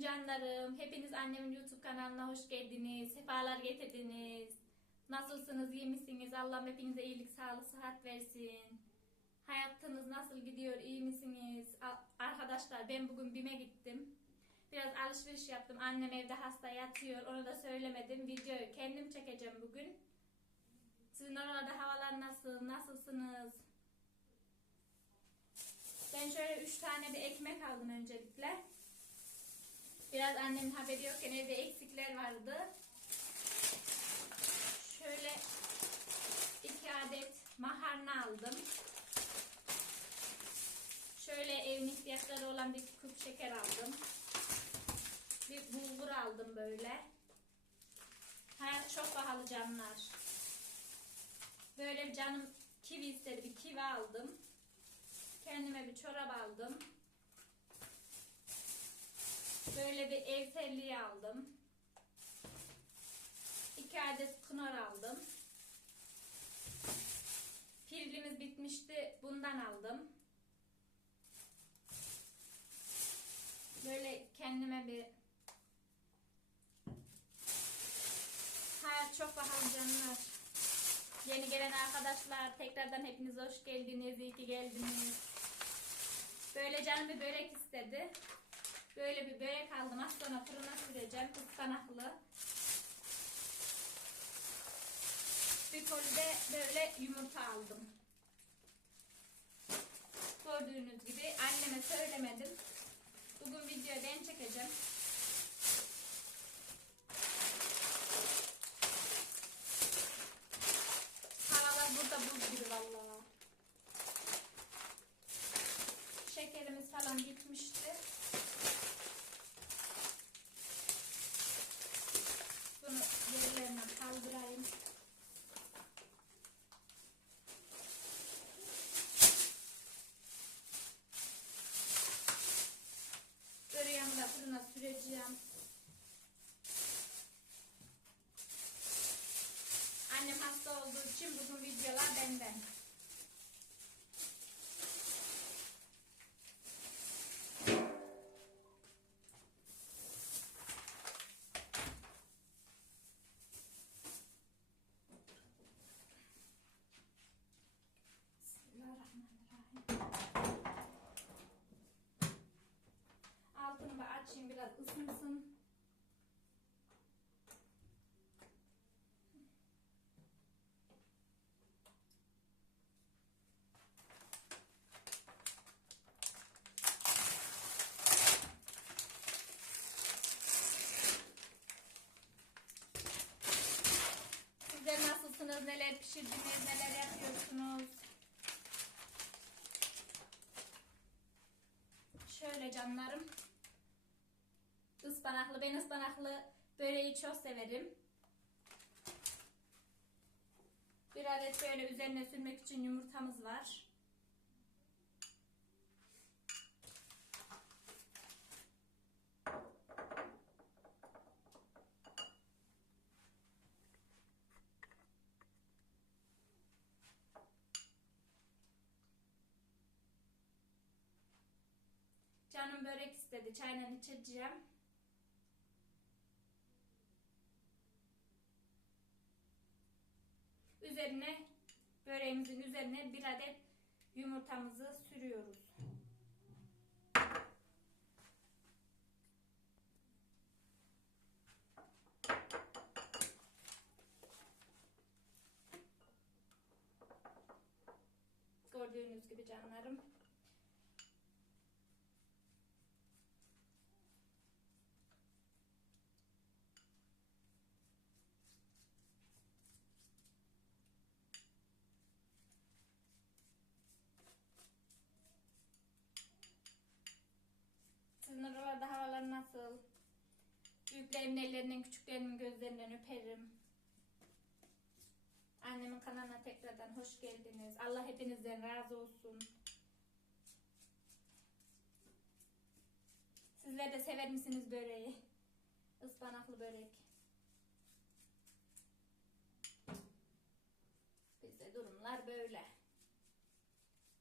canlarım. Hepiniz annemin YouTube kanalına hoş geldiniz. Sefalar getirdiniz. Nasılsınız? iyi misiniz? Allah hepinize iyilik, sağlık, sıhhat versin. Hayatınız nasıl gidiyor? iyi misiniz? Arkadaşlar ben bugün BİM'e gittim. Biraz alışveriş yaptım. Annem evde hasta yatıyor. Onu da söylemedim. Videoyu kendim çekeceğim bugün. Sizin oralarda havalar nasıl? Nasılsınız? Ben şöyle üç tane bir ekmek aldım öncelikle. Biraz annemin haberi yokken evde eksikler vardı. Şöyle iki adet makarna aldım. Şöyle evin ihtiyaçları olan bir küp şeker aldım. Bir bulgur aldım böyle. Hayat çok pahalı canlar. Böyle bir canım kivi istedi. Bir kivi aldım. Kendime bir çorap aldım. Böyle bir ev terliği aldım. İki adet kınor aldım. Pirilimiz bitmişti. Bundan aldım. Böyle kendime bir Hayat çok pahalı canlar. Yeni gelen arkadaşlar tekrardan hepiniz hoş geldiniz. iyi ki geldiniz. Böyle canım bir börek istedi. Böyle bir börek aldım. Az sonra fırına süreceğim. Ispanaklı. Bir koli de böyle yumurta aldım. Gördüğünüz gibi anneme söylemedim. Bugün videoyu ben çekeceğim. Havalar burada buz gibi vallahi. Şekerimiz falan gitmişti. Bunu yerlerine kaldırayım. Böreğimi de fırına süreceğim. Annem hasta olduğu için bugün videolar benden. Bismillahirrahmanirrahim. Altını da açayım biraz ısınsın. Sizler nasılsınız? Neler pişirdiniz? Neler yapıyorsunuz? Şöyle canlarım. Ispanaklı. Ben ıspanaklı böreği çok severim. Bir adet böyle üzerine sürmek için yumurtamız var. Canım börek istedi. Çayla içeceğim. Üzerine böreğimizin üzerine bir adet yumurtamızı sürüyoruz. Gördüğünüz gibi canlarım. Sizin oralarda havalar nasıl? Büyüklerimin ellerinden, küçüklerimin gözlerinden öperim. Annemin kanalına tekrardan hoş geldiniz. Allah hepinizden razı olsun. Sizler de sever misiniz böreği? Ispanaklı börek. Bizde durumlar böyle.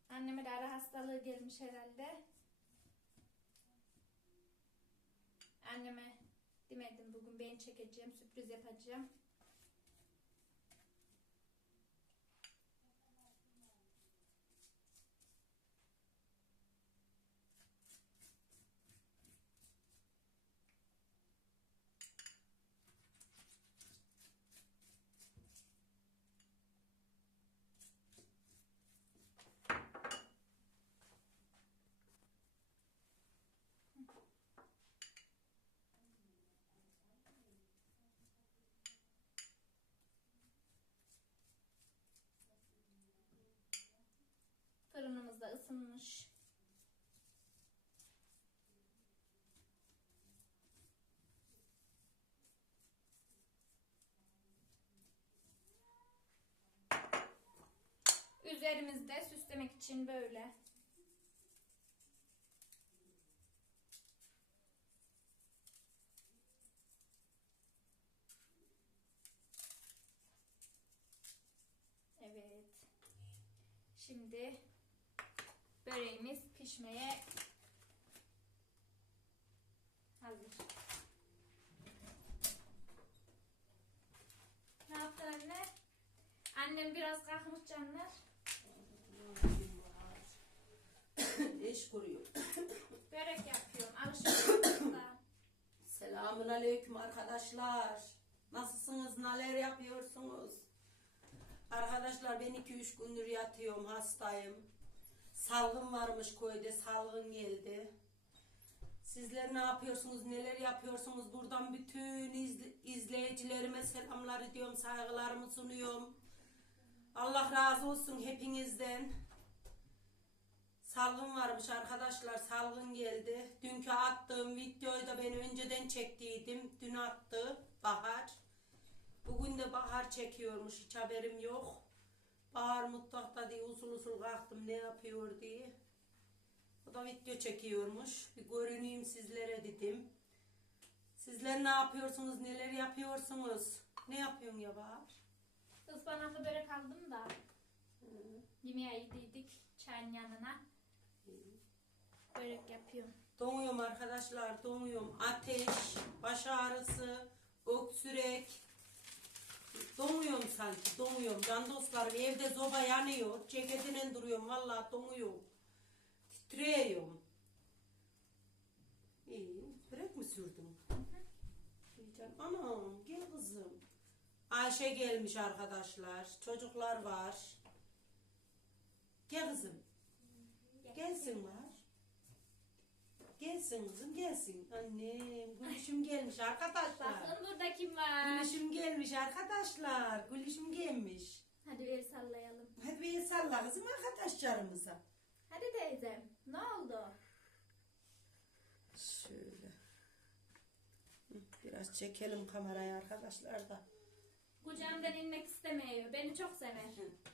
Anneme de ara hastalığı gelmiş herhalde. Anneme demedim bugün ben çekeceğim sürpriz yapacağım. Fırınımız da ısınmış. Üzerimizde süslemek için böyle. Evet. Şimdi pişmeye hazır. Ne yaptın anne? Annem biraz kalkmış canlar. İş kuruyor. Börek yapıyorum. Alışveriş da. Selamun aleyküm arkadaşlar. Nasılsınız? Neler yapıyorsunuz? Arkadaşlar ben 2-3 gündür yatıyorum. Hastayım. Salgın varmış köyde. Salgın geldi. Sizler ne yapıyorsunuz? Neler yapıyorsunuz? Buradan bütün izle- izleyicilerime selamlar ediyorum. Saygılarımı sunuyorum. Allah razı olsun hepinizden. Salgın varmış arkadaşlar. Salgın geldi. Dünkü attığım videoyu da ben önceden çektiydim. Dün attı Bahar. Bugün de Bahar çekiyormuş. Hiç haberim yok. Bahar mutfakta diye usul usul kalktım ne yapıyor diye. O da video çekiyormuş. Bir görüneyim sizlere dedim. Sizler ne yapıyorsunuz? Neler yapıyorsunuz? Ne yapıyorsun ya Bahar? Ispanaklı börek aldım da. Yemeğe yediydik çayın yanına. Börek yapıyorum. Donuyorum arkadaşlar, donuyorum. Ateş, baş ağrısı, öksürek. Donuyorum sanki, donuyorum. Can dostlarım evde zoba yanıyor. Ceketine duruyorum, vallahi donuyorum. Titriyorum. İyi, börek mi sürdün? İyi canım. Anam, gel kızım. Ayşe gelmiş arkadaşlar. Çocuklar var. Gel kızım. Gelsin var. Gelsin kızım gelsin. Annem gülüşüm gelmiş arkadaşlar. Bakın burada kim var? Gülüşüm gelmiş arkadaşlar. Gülüşüm gelmiş. Hadi el sallayalım. Hadi bir el salla kızım arkadaşlarımıza. Hadi teyzem. Ne oldu? Şöyle. Biraz çekelim kamerayı arkadaşlar da. Kucağımdan inmek istemiyor. Beni çok sever.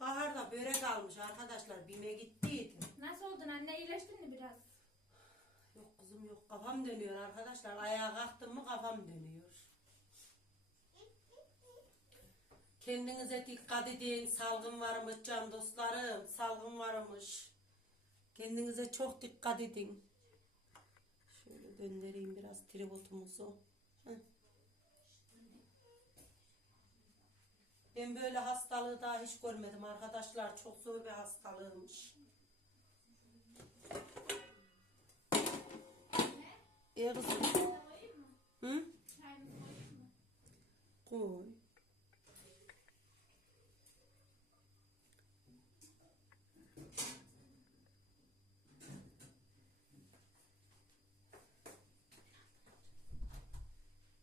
Baharda börek almış arkadaşlar. Bime gittiydi. Nasıl oldun anne? İyileştin mi biraz? Yok kızım yok. Kafam dönüyor arkadaşlar. Ayağa kalktım mı kafam dönüyor. Kendinize dikkat edin. Salgın varmış can dostlarım. Salgın varmış. Kendinize çok dikkat edin. Şöyle döndüreyim biraz tribotumuzu. Ben böyle hastalığı daha hiç görmedim arkadaşlar. Çok zor bir hastalığımış. E kızım. Hı? Koy.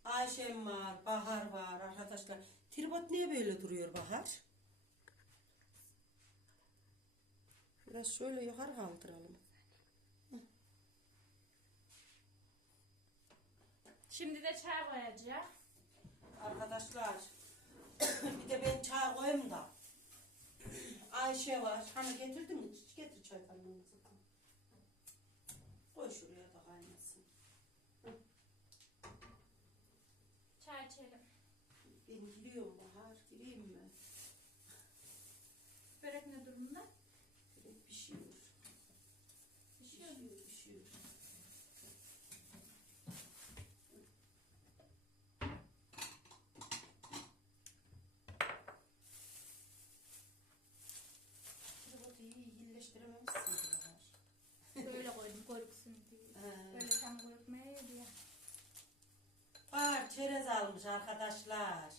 Ayşem var, Bahar var arkadaşlar. Tribot niye böyle duruyor Bahar? Biraz şöyle yukarı kaldıralım. Şimdi de çay koyacağım. Arkadaşlar bir de ben çay koyayım da. Ayşe var. Hani getirdin mi? Getir çay kaynağımızı. Koy şuraya da kaynasın. Çay içelim. Ben giriyorum Bahar. Gireyim mi? Börek ne durumda? Direkt pişiyor. Pişiyor yapmış arkadaşlar.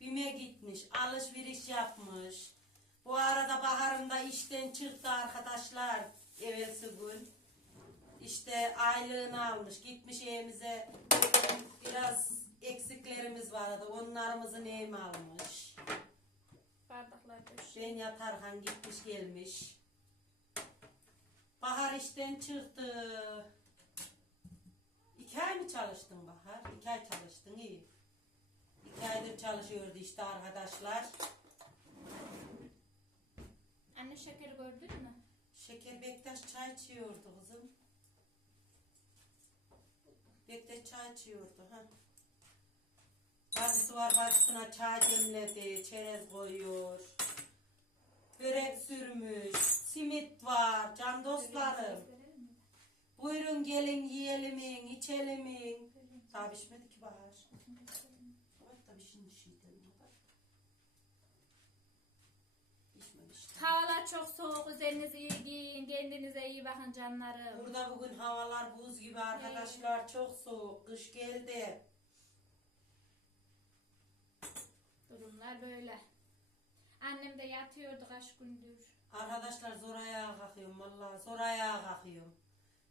Bime gitmiş, alışveriş yapmış. Bu arada baharında işten çıktı arkadaşlar. Evvelsi gün. İşte aylığını almış. Gitmiş evimize biraz eksiklerimiz vardı. Onlarımızı neyim almış. Bardaklar. Ben yatarken gitmiş gelmiş. Bahar işten çıktı. İki ay mı çalıştın Bahar? İki ay çalıştın iyi. İki aydır çalışıyordu işte arkadaşlar. Anne şekeri gördün mü? Şeker Bektaş çay içiyordu kızım. Bektaş çay içiyordu ha. Bacısı var bacısına çay demledi, çerez koyuyor. Börek sürmüş, simit var, can dostlarım. Buyurun gelin yiyelim, içelim. Daha pişmedi ki bahar. Bak da pişmiş şeyden bak. Pişmemiş. Havalar çok soğuk. Üzerinizi iyi giyin. Kendinize iyi bakın canlarım. Burada bugün havalar buz gibi arkadaşlar. Çok soğuk. Kış geldi. Durumlar böyle. Annem de yatıyordu kaç gündür. Arkadaşlar zor ayağa kalkıyorum vallahi zor ayağa kalkıyorum.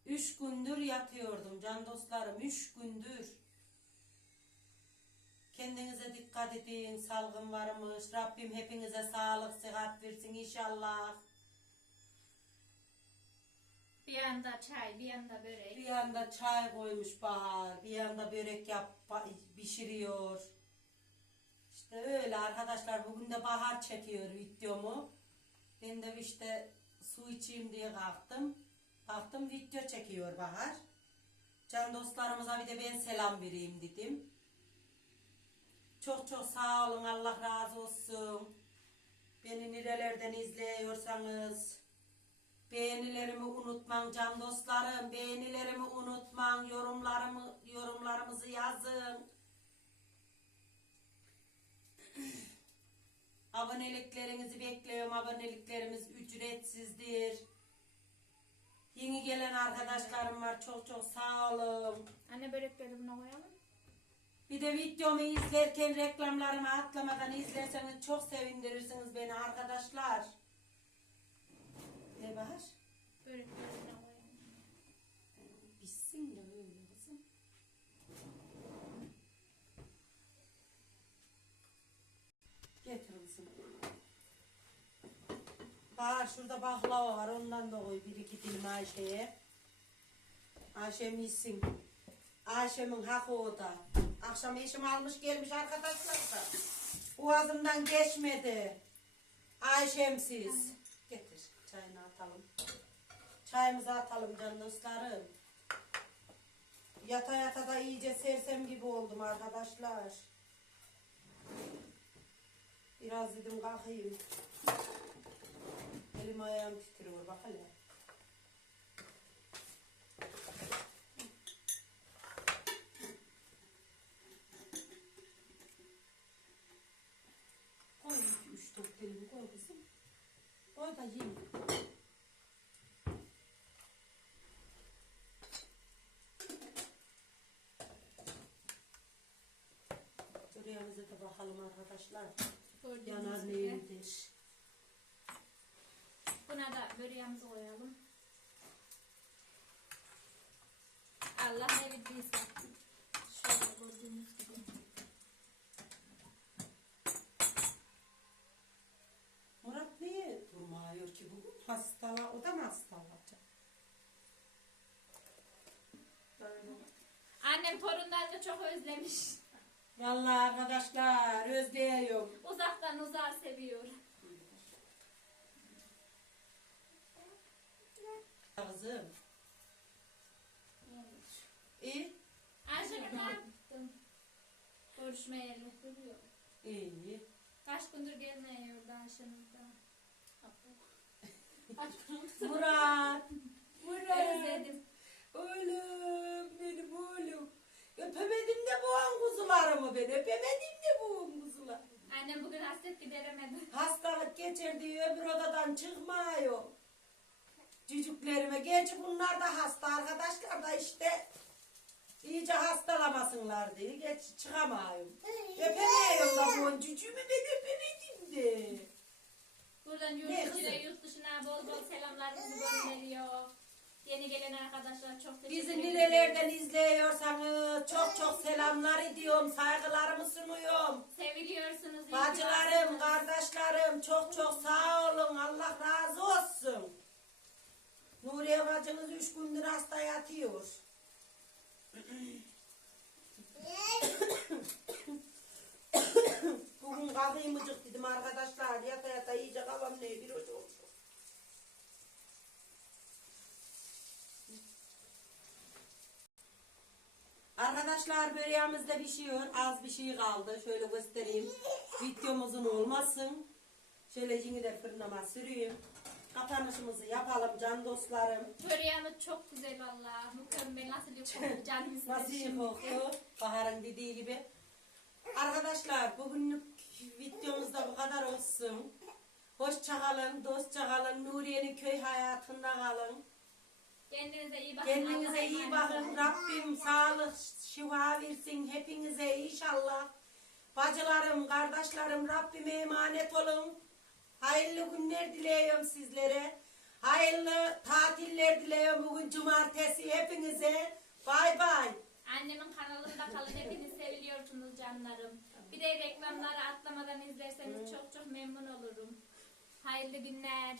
Üç gündür yatıyordum can dostlarım. Üç gündür. Kendinize dikkat edin. Salgın varmış. Rabbim hepinize sağlık, sıhhat versin inşallah. Bir yanda çay, bir yanda börek. Bir yanda çay koymuş Bahar, bir yanda börek yap pişiriyor. İşte öyle arkadaşlar. Bugün de Bahar çekiyor videomu. Ben de işte su içeyim diye kalktım. Baktım video çekiyor Bahar. Can dostlarımıza bir de ben selam vereyim dedim. Çok çok sağ olun. Allah razı olsun. Beni nerelerden izliyorsanız Beğenilerimi unutmayın can dostlarım. Beğenilerimi unutmayın. Yorumlarımı, yorumlarımızı yazın. Aboneliklerinizi bekliyorum. Aboneliklerimiz ücretsizdir. Yeni gelen arkadaşlarım var. Çok çok sağ olun. Anne börekleri buna koyalım. Bir de videomu izlerken reklamlarımı atlamadan izlerseniz çok sevindirirsiniz beni arkadaşlar. Ne buna koyalım. Bitsin de öyle kızım. Getir kızım. Bahar şurada baklava var ondan da koy bir iki dilim Ayşe'ye. Ayşem yesin. Ayşem'in hakkı o da. Akşam eşim almış gelmiş arkadaşlar da. Boğazımdan geçmedi. Ayşemsiz. Getir çayını atalım. Çayımızı atalım can dostlarım. Yata yata da iyice sersem gibi oldum arkadaşlar. Biraz dedim kalkayım. Elim ayağım titriyor bak hele. Koy iki üç top dilimi koy kızım. Koy da yiyin. Böreğimize de bakalım arkadaşlar. Gördüğünüz Yanar gibi. neymiş? Buna da böreğimizi koyalım. Allah ne bildiyse. Şöyle gördüğünüz gibi. Murat niye durmuyor ki bugün? Hastala, o da mı hasta olacak? Böyle. Annem torunlarını çok özlemiş. Vallahi arkadaşlar özlüyorum. Uzaktan uzağa seviyor. Kızım. İyi. Ayşe ne yaptın? Görüşmeyeli. İyi. Kaç gündür gelmiyordu Ayşe'nin de. Kaç gündür? Murat. Murat. Özledim. Oğlum benim oğlum. Öpemedim de bu an kuzularımı ben. Öpemedim de bu an kuzularımı. Annem bugün hasret gideremedi. Hastalık geçirdiği öbür odadan çıkmıyor. Cücüklerime. Gerçi bunlar da hasta arkadaşlar da işte İyice hastalamasınlar diye geç çıkamayım. Öpemiyorum da boncucuğumu ben öpemedim de. Buradan yurt içine yurt dışına bol bol selamlarımızı gönderiyor. Yeni gelen arkadaşlar çok teşekkür Bizi ederim. nerelerden izliyorsanız çok çok selamlar ediyorum, saygılarımı sunuyorum. Seviliyorsunuz. iyi Bacılarım, varsınız. kardeşlerim çok çok sağ olun. Allah razı olsun. Nuriye bacınız üç gündür hasta yatıyor. Bugün kalkayımıcık dedim arkadaşlar. Yata yata iyice kafam ne bir Arkadaşlar böreğimizde pişiyor. Az bir şey kaldı. Şöyle göstereyim. Videomuzun olmasın. Şöyle yine de fırınıma süreyim. Kapanışımızı yapalım can dostlarım. Böreğimiz çok güzel valla. Mükemmel nasıl yok canım istedi Nasıl kokuyor? Bahar'ın dediği gibi. Arkadaşlar bugünlük videomuzda bu kadar olsun. Hoşça kalın, dostça kalın. Nuriye'nin köy hayatında kalın. Kendinize iyi bakın. Kendinize iyi bakın. Rabbim sağlık, şifa versin hepinize inşallah. Bacılarım, kardeşlerim Rabbime emanet olun. Hayırlı günler diliyorum sizlere. Hayırlı tatiller diliyorum bugün cumartesi hepinize. Bay bay. Annemin kanalında kalın. Hepiniz seviliyorsunuz canlarım. Bir de reklamları atlamadan izlerseniz çok çok memnun olurum. Hayırlı günler.